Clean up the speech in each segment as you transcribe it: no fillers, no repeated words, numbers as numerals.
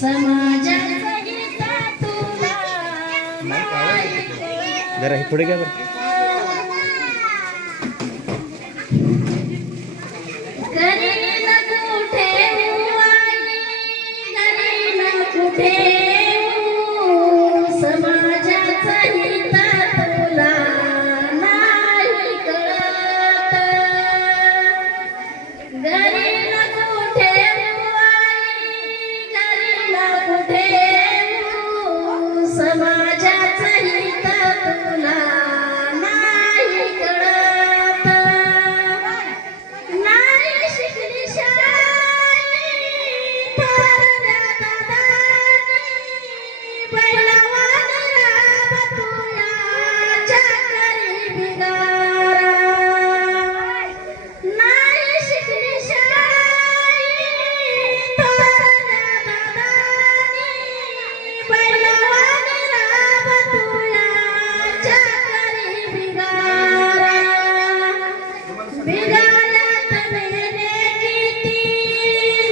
समाजाचा हिता तुला जरा हे पुढे घ्या बरं. घरी न कुठे आई, घरी न कुठे समाजाचा हिता तुला नाही कळत. घरी न कुठे आई, घरी न कुठे समाजाचा हिता तुला नाही कळत. नाही शिकली शाळेत थोरल्या दादानी, बैलवान राबतुयाच्या घरी बिगारा. नाही शिकली शाळेत थोरल्या दादानी, बैलवान राबतुयाच्या घरी बिगारा. बिगाल्यात मेले किती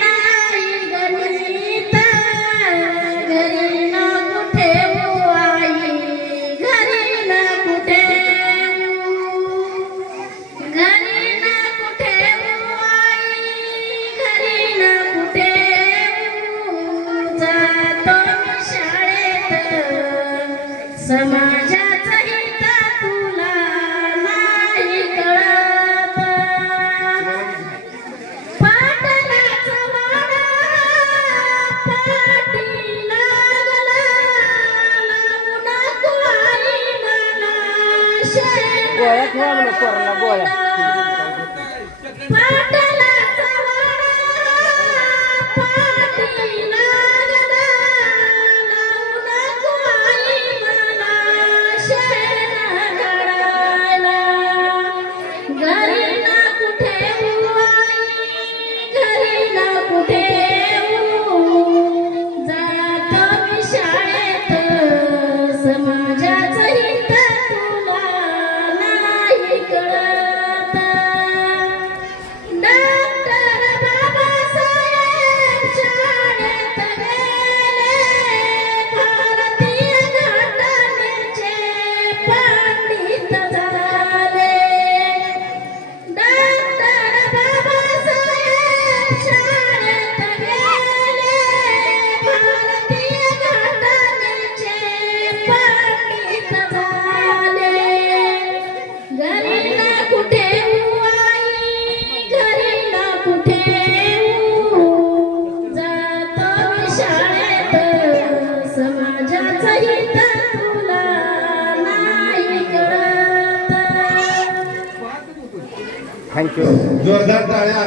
नाही गणित. घरी न कुठे आई, घरी न कुठे, घरी न कुठे आई, घरी न कुठे जातो मी शाळेत. समाजाचा हिता तुला नाही कळत. पाटलाचा वाडा पाठी लागला, लावू नको आई मला गोळ्या ठेवा म्हणा पोराला, गोळ्या. पाटलाचा वाडा पाठी लागला, लावू नको आई मला शेण घडायला. घरी ना कुठे आई, घरी ना कुठे जातो मी शाळेत. समाजाचं हित तुला नाही कळत. डॉक्टर बाबासाहेब शाळेत गेले, भारतीय घटनेचे पंडित झाले. डॉक्टर बाबासाहेब शाळेत गेले, भारतीय घटनेचे पंडित झाले. घरी ना कुठे आई, घरी ना कुठे जातो मी शाळेत. समाजाचं हित तुला नाही कळत. थँक्यू. जोरदार टाळ्या.